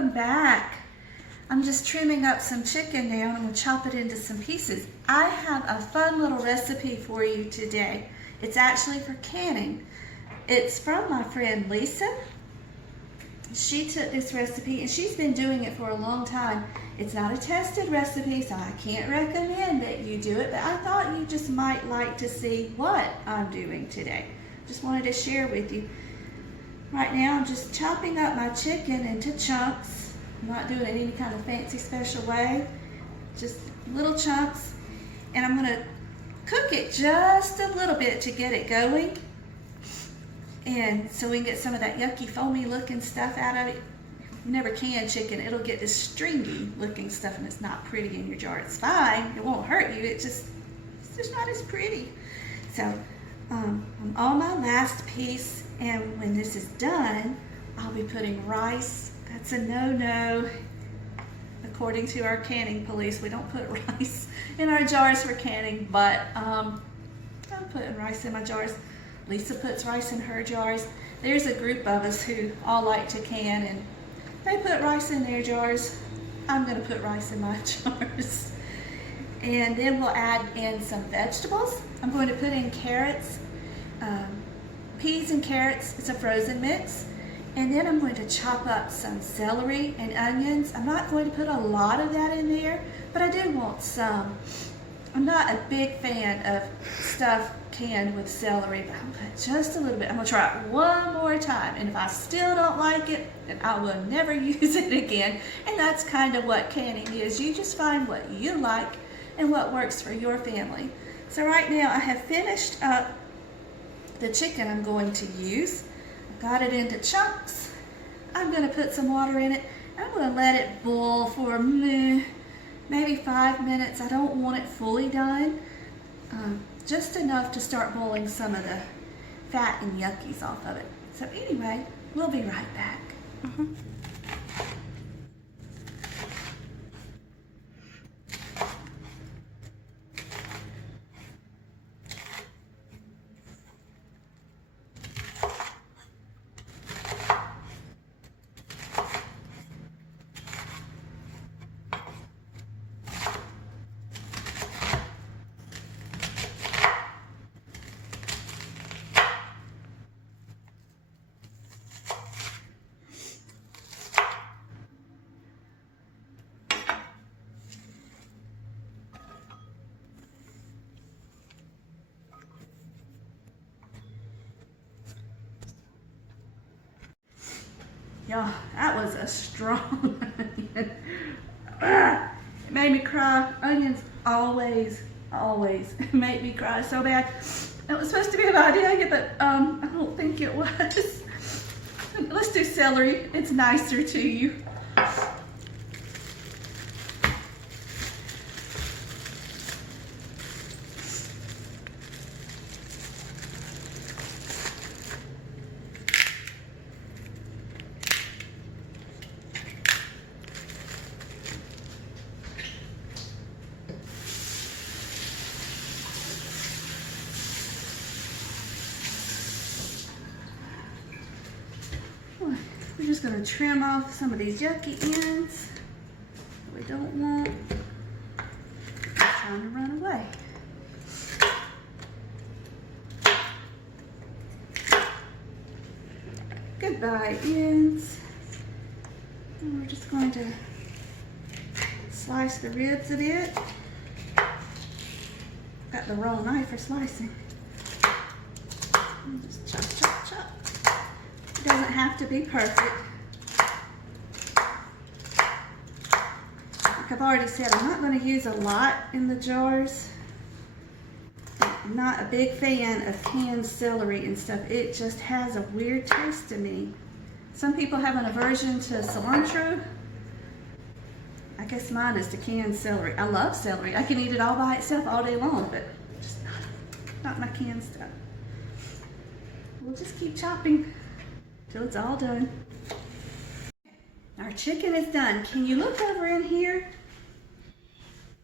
welcome back. I'm just trimming up some chicken now and I'm going to chop it into some pieces. I have a fun little recipe for you today. It's actually for canning. It's from my friend Lisa. She took this recipe and she's been doing it for a long time. It's not a tested recipe, so I can't recommend that you do it, but I thought you just might like to see what I'm doing today. Just wanted to share with you. Right now I'm just chopping up my chicken into chunks. I'm not doing it in any kind of fancy special way, just little chunks. And I'm gonna cook it just a little bit to get it going. And so we can get some of that yucky, foamy looking stuff out of it. You never can chicken, it'll get this stringy looking stuff and it's not pretty in your jar. It's fine, it won't hurt you, it's just not as pretty. So I'm on my last piece, and when this is done, I'll be putting rice. That's a no-no. According to our canning police, we don't put rice in our jars for canning, but I'm putting rice in my jars. Lisa puts rice in her jars. There's a group of us who all like to can, and they put rice in their jars. I'm gonna put rice in my jars. And then we'll add in some vegetables. I'm going to put in carrots, peas and carrots. It's a frozen mix. And then I'm going to chop up some celery and onions. I'm not going to put a lot of that in there, but I do want some. I'm not a big fan of stuff canned with celery, but I'm going to put just a little bit. I'm going to try it one more time, and if I still don't like it, then I will never use it again. And that's kind of what canning is. You just find what you like and what works for your family. So right now I have finished up the chicken I'm going to use. Got it into chunks. I'm going to put some water in it. I'm going to let it boil for maybe 5 minutes. I don't want it fully done. Just enough to start boiling some of the fat and yuckies off of it. So anyway, we'll be right back. Y'all, that was a strong onion. It made me cry. Onions always make me cry so bad. It was supposed to be about idea, but I don't think it was. Let's do celery. It's nicer to you. We're just going to trim off some of these yucky ends that we don't want. It's time to run away. Goodbye, ends. And we're just going to slice the ribs a bit. Got the wrong knife for slicing. And just chop, chop, chop. It doesn't have to be perfect. Like I've already said, I'm not going to use a lot in the jars. I'm not a big fan of canned celery and stuff. It just has a weird taste to me. Some people have an aversion to cilantro. I guess mine is to canned celery. I love celery. I can eat it all by itself all day long, but just not my canned stuff. We'll just keep chopping till it's all done. Our chicken is done. Can you look over in here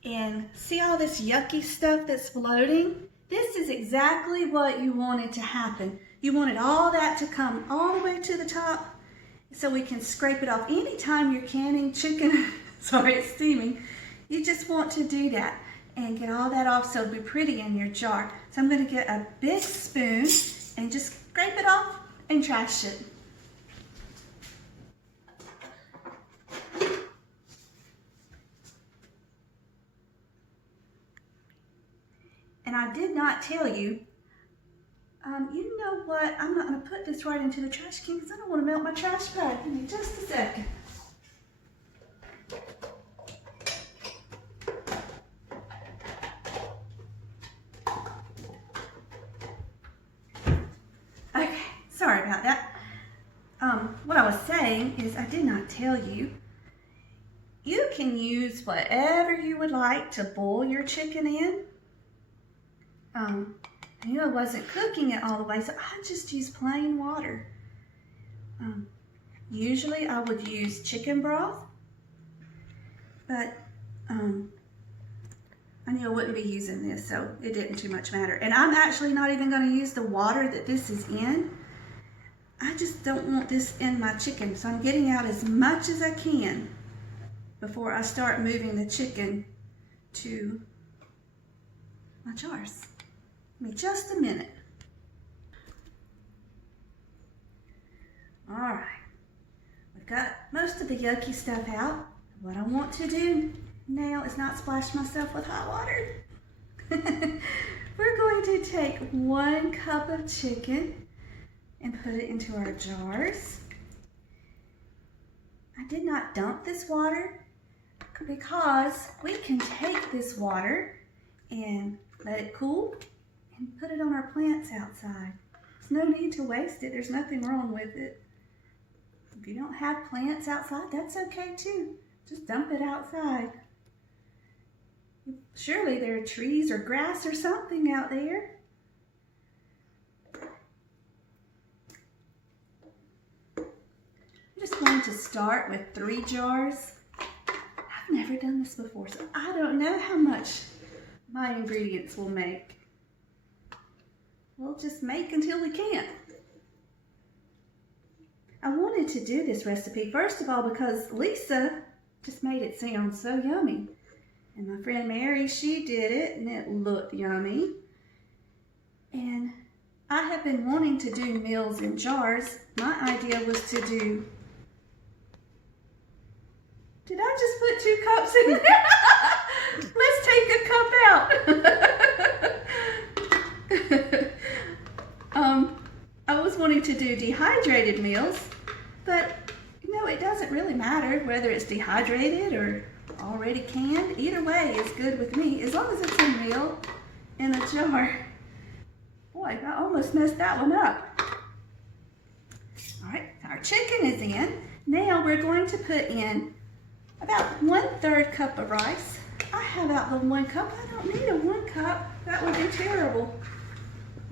and see all this yucky stuff that's floating? This is exactly what you wanted to happen. You wanted all that to come all the way to the top so we can scrape it off. Anytime you're canning chicken, sorry, it's steaming, you just want to do that and get all that off so it'll be pretty in your jar. So I'm going to get a big spoon and just scrape it off and trash it. And I did not tell you, you know what, I'm not going to put this right into the trash can because I don't want to melt my trash bag. Give me just a second. Okay, sorry about that. What I was saying is I did not tell you, you can use whatever you would like to boil your chicken in. I wasn't cooking it all the way, so I just used plain water. Usually I would use chicken broth, but I knew I wouldn't be using this, so it didn't too much matter. And I'm actually not even going to use the water that this is in. I just don't want this in my chicken, so I'm getting out as much as I can before I start moving the chicken to my jars. Give me just a minute. All right, we've got most of the yucky stuff out. What I want to do now is not splash myself with hot water. We're going to take 1 cup of chicken and put it into our jars. I did not dump this water because we can take this water and let it cool and put it on our plants outside. There's no need to waste it. There's nothing wrong with it. If you don't have plants outside, that's okay too. Just dump it outside. Surely there are trees or grass or something out there. I'm just going to start with 3 jars. I've never done this before, so I don't know how much my ingredients will make. We'll just make until we can't. I wanted to do this recipe, first of all, because Lisa just made it sound so yummy. And my friend Mary, she did it, and it looked yummy. And I have been wanting to do meals in jars. My idea was to do... Did I just put 2 cups in there? Let's take a cup out. I was wanting to do dehydrated meals, but it doesn't really matter whether it's dehydrated or already canned. Either way is good with me, as long as it's a meal in a jar. Boy, I almost messed that one up. All right, our chicken is in. Now we're going to put in about 1/3 cup of rice. I have out the 1 cup. I don't need a 1 cup. That would be terrible.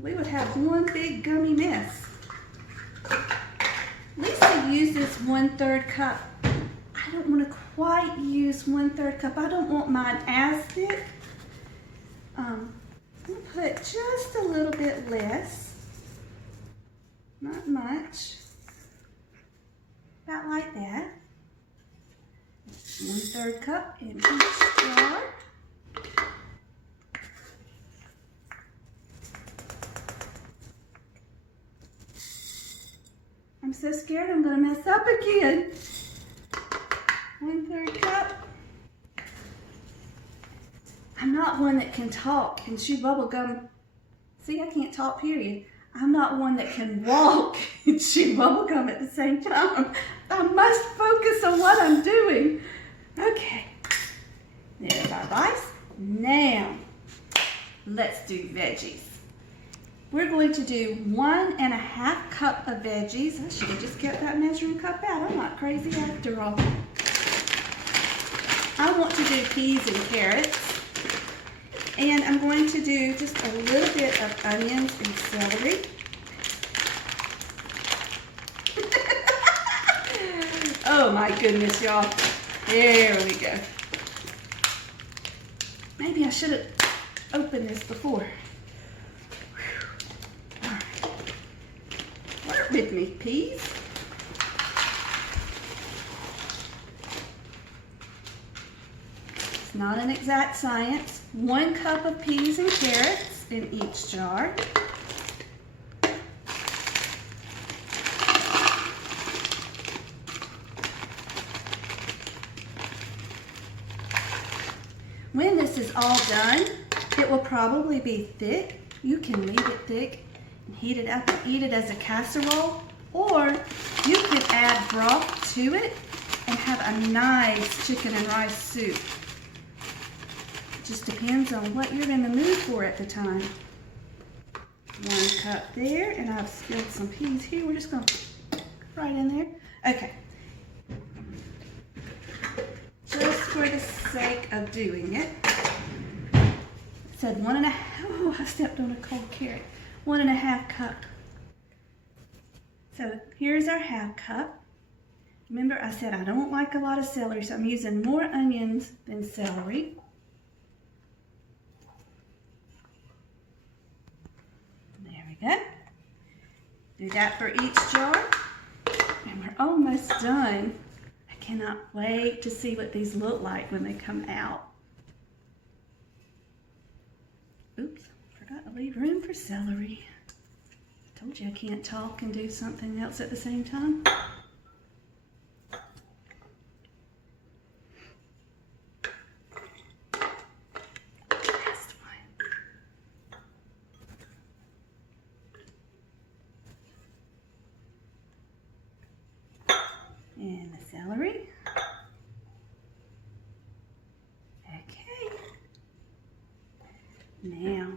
We would have one big gummy mess. Lisa uses 1/3 cup. I don't want to quite use 1/3 cup. I don't want mine as thick. I'm going to put just a little bit less. Not much. About like that. 1/3 cup in each jar. I'm so scared I'm going to mess up again. 1/3 cup. I'm not one that can talk and chew bubble gum. See, I can't talk, period. I'm not one that can walk and chew bubble gum at the same time. I must focus on what I'm doing. Okay, there's our rice. Now, let's do veggies. We're going to do 1½ cup of veggies. I should have just kept that measuring cup out. I'm not crazy after all. I want to do peas and carrots. And I'm going to do just a little bit of onions and celery. Oh my goodness, y'all. There we go. Maybe I should have opened this before. All right. Work with me, peas. It's not an exact science. 1 cup of peas and carrots in each jar. When this is all done, it will probably be thick. You can leave it thick and heat it up and eat it as a casserole, or you could add broth to it and have a nice chicken and rice soup. It just depends on what you're in the mood for at the time. 1 cup there, and I've spilled some peas here. We're just going to put right in there. Okay. Just for the sake of doing it, it said 1.5. Oh, I stepped on a cold carrot. 1.5 cup. So here's our half cup. Remember, I said I don't like a lot of celery, so I'm using more onions than celery. There we go. Do that for each jar, and we're almost done. I cannot wait to see what these look like when they come out. Oops, forgot to leave room for celery. Told you I can't talk and do something else at the same time. Last one. And the celery. Okay. Now,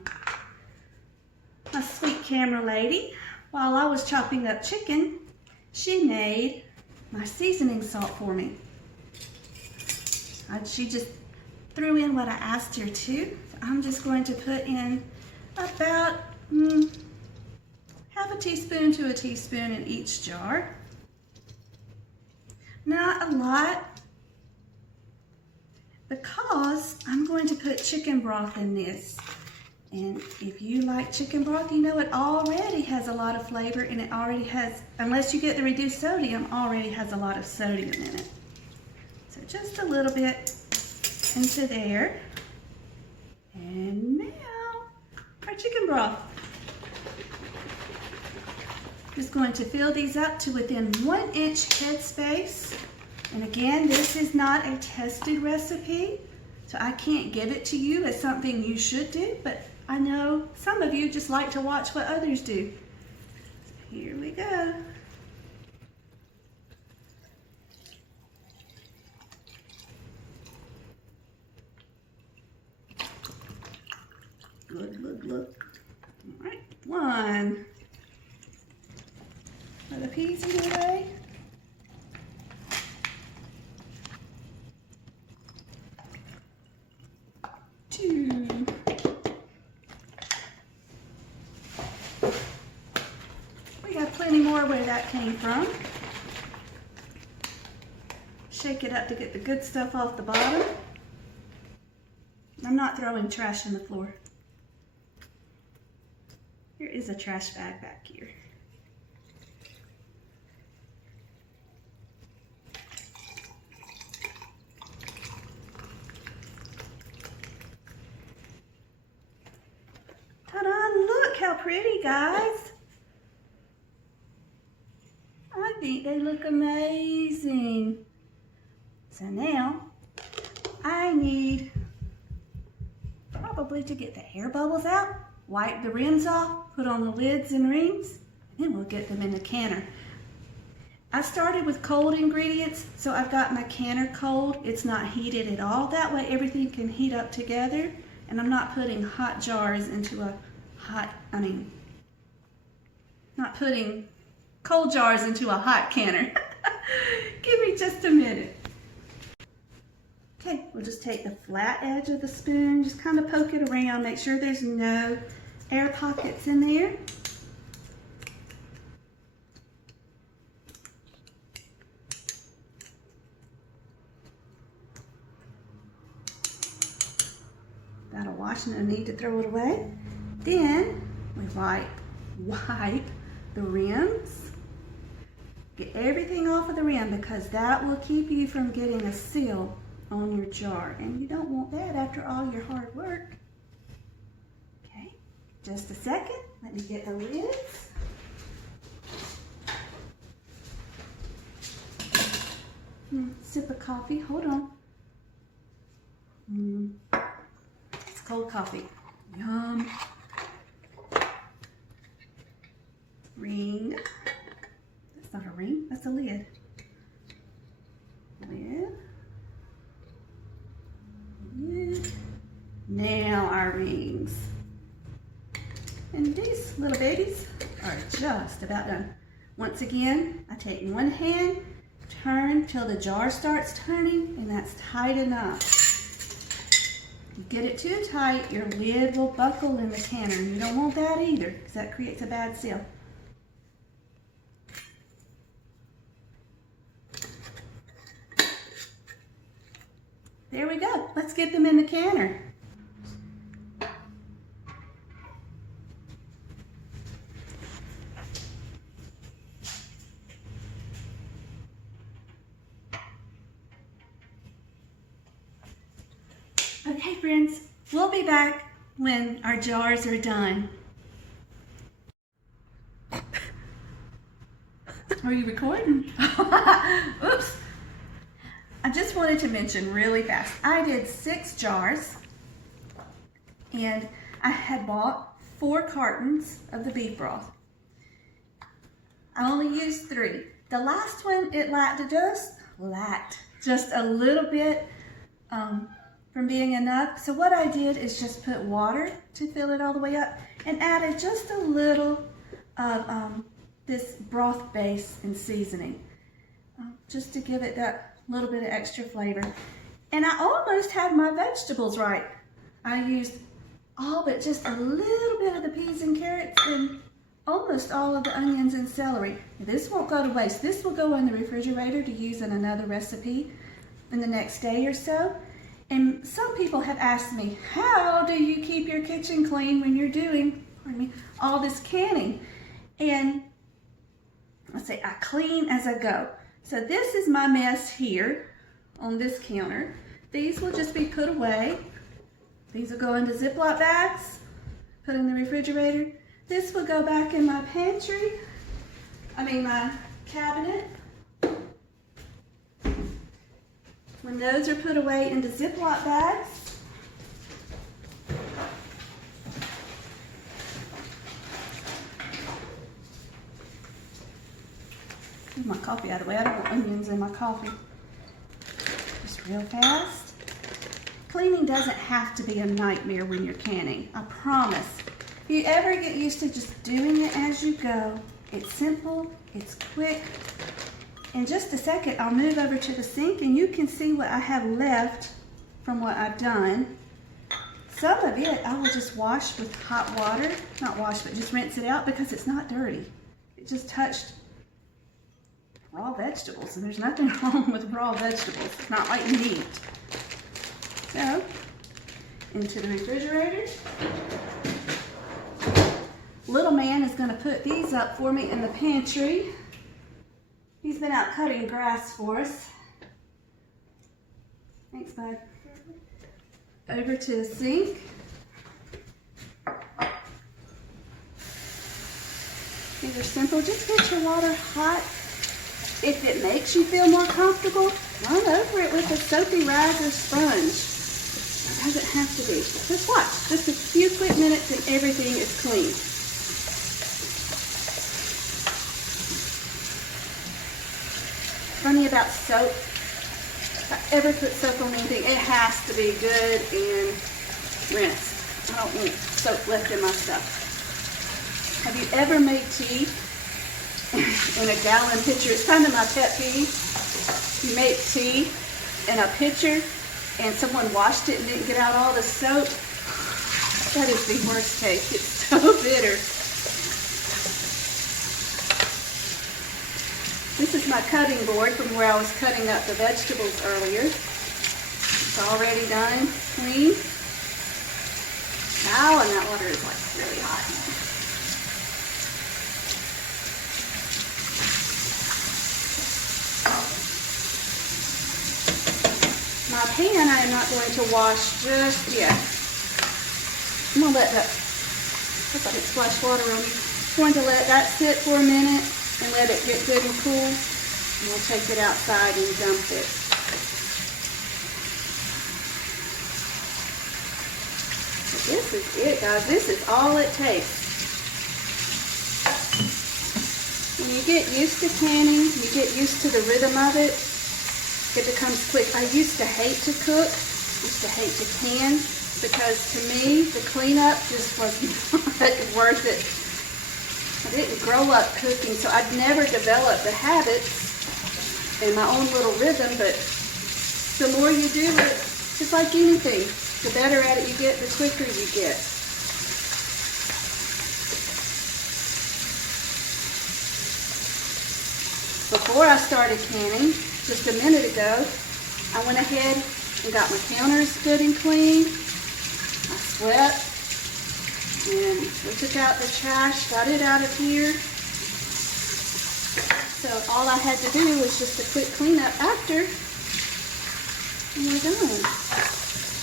my sweet camera lady, while I was chopping up chicken, she made my seasoning salt for me. She just threw in what I asked her to. I'm just going to put in about half a teaspoon to a teaspoon in each jar. Not a lot, because I'm going to put chicken broth in this. And if you like chicken broth, you know it already has a lot of flavor, and it already has, unless you get the reduced sodium, already has a lot of sodium in it. So just a little bit into there. And now, our chicken broth. Just going to fill these up to within 1 inch headspace. And again, this is not a tested recipe, so I can't give it to you as something you should do, but I know some of you just like to watch what others do. So here we go. Look. All right, 1. Are the peas in the way? 2. We got plenty more where that came from. Shake it up to get the good stuff off the bottom. I'm not throwing trash on the floor. Here is a trash bag back here. Ta-da! Look how pretty, guys. I think they look amazing. So now I need probably to get the air bubbles out, wipe the rims off, put on the lids and rings, and then we'll get them in the canner. I started with cold ingredients, so I've got my canner cold. It's not heated at all. That way everything can heat up together, and I'm not putting hot jars into a not putting cold jars into a hot canner. Give me just a minute. Okay, we'll just take the flat edge of the spoon, just kind of poke it around, make sure there's no air pockets in there. That'll wash, no need to throw it away. Then we wipe the rims. Get everything off of the rim, because that will keep you from getting a seal on your jar, and you don't want that after all your hard work. Okay, just a second. Let me get the lids. Sip of coffee. Hold on. It's cold coffee. Yum. Ring. That's not a ring. That's a lid. Lid. Lid. Now our rings. And these little babies are just about done. Once again, I take one hand, turn till the jar starts turning, and that's tight enough. You get it too tight, your lid will buckle in the canner, and you don't want that either, because that creates a bad seal. There we go. Let's get them in the canner. Okay, friends, we'll be back when our jars are done. Are you recording? Oops. I just wanted to mention really fast, I did 6 jars, and I had bought 4 cartons of the beef broth. I only used 3. The last one, it lacked just a little bit from being enough. So what I did is just put water to fill it all the way up and added just a little of this broth base and seasoning, just to give it that little bit of extra flavor. And I almost had my vegetables right. I used all but just a little bit of the peas and carrots and almost all of the onions and celery. This won't go to waste. This will go in the refrigerator to use in another recipe in the next day or so. And some people have asked me, how do you keep your kitchen clean when you're doing, all this canning? And I say, I clean as I go. So this is my mess here on this counter. These will just be put away. These will go into Ziploc bags, put in the refrigerator. This will go back in my pantry, my cabinet. When those are put away into Ziploc bags, move my coffee out of the way. I don't want onions in my coffee. Just real fast. Cleaning doesn't have to be a nightmare when you're canning, I promise. If you ever get used to just doing it as you go, it's simple, it's quick. In just a second, I'll move over to the sink and you can see what I have left from what I've done. Some of it I will just wash with hot water. Not wash, but just rinse it out because it's not dirty. It just touched raw vegetables, and there's nothing wrong with raw vegetables. It's not like meat. So, into the refrigerator. Little man is going to put these up for me in the pantry. He's been out cutting grass for us. Thanks, bud. Over to the sink. These are simple. Just get your water hot. If it makes you feel more comfortable, run over it with a soapy rag or sponge. It doesn't have to be. Just watch. Just a few quick minutes and everything is clean. Funny about soap. If I ever put soap on anything, it has to be good and rinsed. I don't want soap left in my stuff. Have you ever made tea in a gallon pitcher? It's kind of my pet peeve. You make tea in a pitcher and someone washed it and didn't get out all the soap. That is the worst taste. It's so bitter. This is my cutting board from where I was cutting up the vegetables earlier. It's already done, clean. Ow, and that water is like really hot. My pan I am not going to wash just yet. I'm going to let that, looks like it splashed water on me. I'm going to let that sit for a minute and let it get good and cool. And we'll take it outside and dump it. But this is it, guys. This is all it takes. When you get used to canning, you get used to the rhythm of it, it becomes quick. I used to hate to cook, used to hate to can, because to me, the cleanup just was not worth it. I didn't grow up cooking, so I'd never developed the habits and my own little rhythm, but the more you do it, just like anything, the better at it you get, the quicker you get. Before I started canning, just a minute ago, I went ahead and got my counters good and clean. I swept, and we took out the trash, got it out of here. So all I had to do was just a quick cleanup after, and we're done.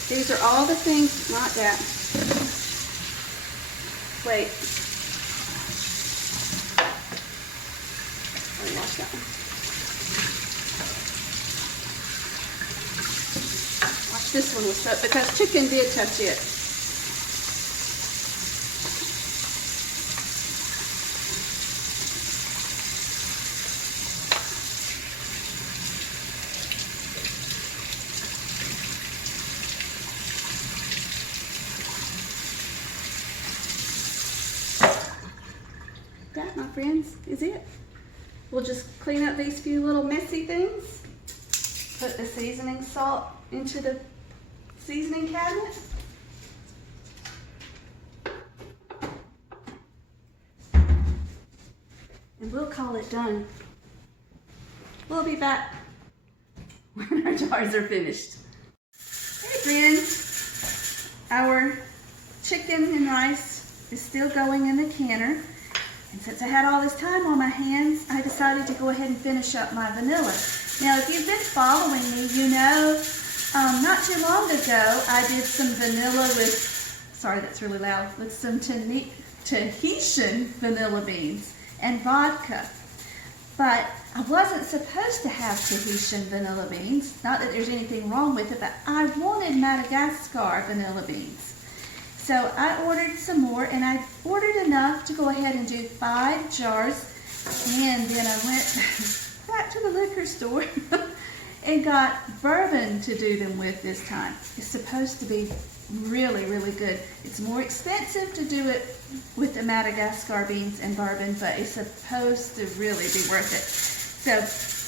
These are all the things, not that. Wait. Let me wash that one. Wash this one with soap because chicken did touch it. That, my friends, is it. We'll just clean up these few little messy things. Put the seasoning salt into the seasoning cabinet. And we'll call it done. We'll be back when our jars are finished. Hey friends, our chicken and rice is still going in the canner. And since I had all this time on my hands, I decided to go ahead and finish up my vanilla. Now, if you've been following me, you know not too long ago, I did some vanilla with, sorry that's really loud, with some Tahitian vanilla beans and vodka. But I wasn't supposed to have Tahitian vanilla beans. Not that there's anything wrong with it, but I wanted Madagascar vanilla beans. So I ordered some more, and I ordered enough to go ahead and do 5 jars. And then I went back to the liquor store and got bourbon to do them with this time. It's supposed to be really, really good. It's more expensive to do it with the Madagascar beans and bourbon, but it's supposed to really be worth it. So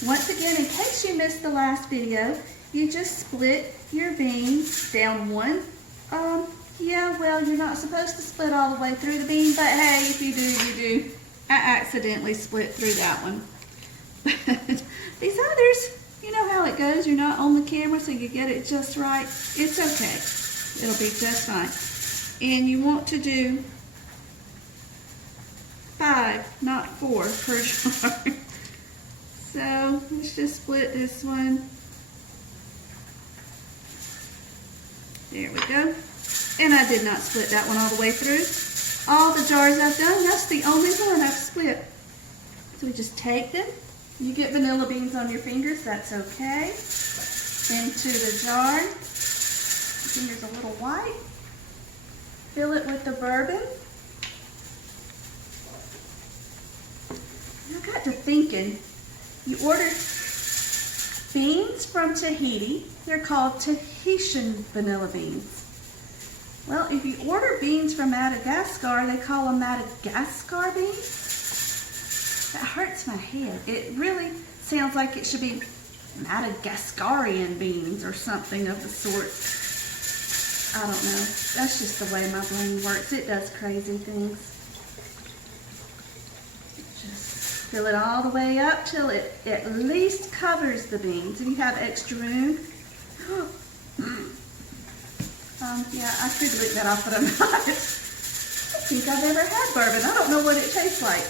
once again, in case you missed the last video, you just split your beans down one. Yeah, well, you're not supposed to split all the way through the bean, but hey, if you do, you do. I accidentally split through that one. But these others, you know how it goes. You're not on the camera, so you get it just right. It's okay. It'll be just fine. And you want to do 5, not 4 per jar. So let's just split this one. There we go. And I did not split that one all the way through. All the jars I've done, that's the only one I've split. So we just take them. You get vanilla beans on your fingers, that's okay. Into the jar. The finger's a little white. Fill it with the bourbon. And I got to thinking, you ordered beans from Tahiti. They're called Tahitian vanilla beans. Well, if you order beans from Madagascar, they call them Madagascar beans. That hurts my head. It really sounds like it should be Madagascarian beans or something of the sort. I don't know. That's just the way my brain works. It does crazy things. Just fill it all the way up till it at least covers the beans. If you have extra room, yeah, I could lick that off, but I'm not. I don't think I've ever had bourbon. I don't know what it tastes like.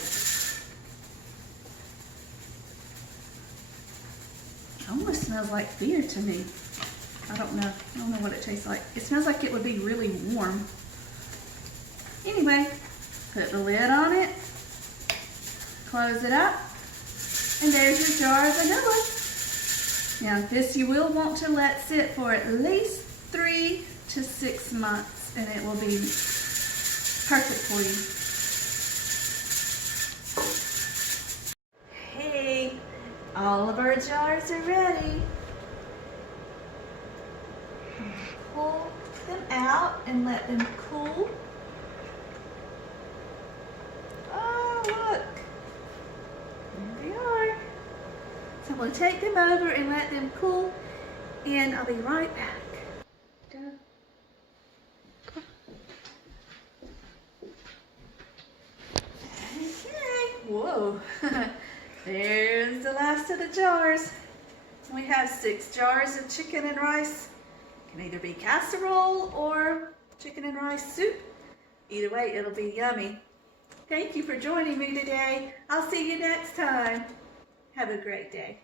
It almost smells like beer to me. I don't know. I don't know what it tastes like. It smells like it would be really warm. Anyway, put the lid on it, close it up, and there's your jar of vanilla. Now this you will want to let sit for at least 3 to 6 months, and it will be perfect for you. Hey, all of our jars are ready. Pull them out and let them cool. Oh, look. There they are. So I'm going to take them over and let them cool, and I'll be right back. Go. Okay. Whoa. There's the last of the jars. We have 6 jars of chicken and rice. It can either be casserole or chicken and rice soup. Either way, it'll be yummy. Thank you for joining me today. I'll see you next time. Have a great day.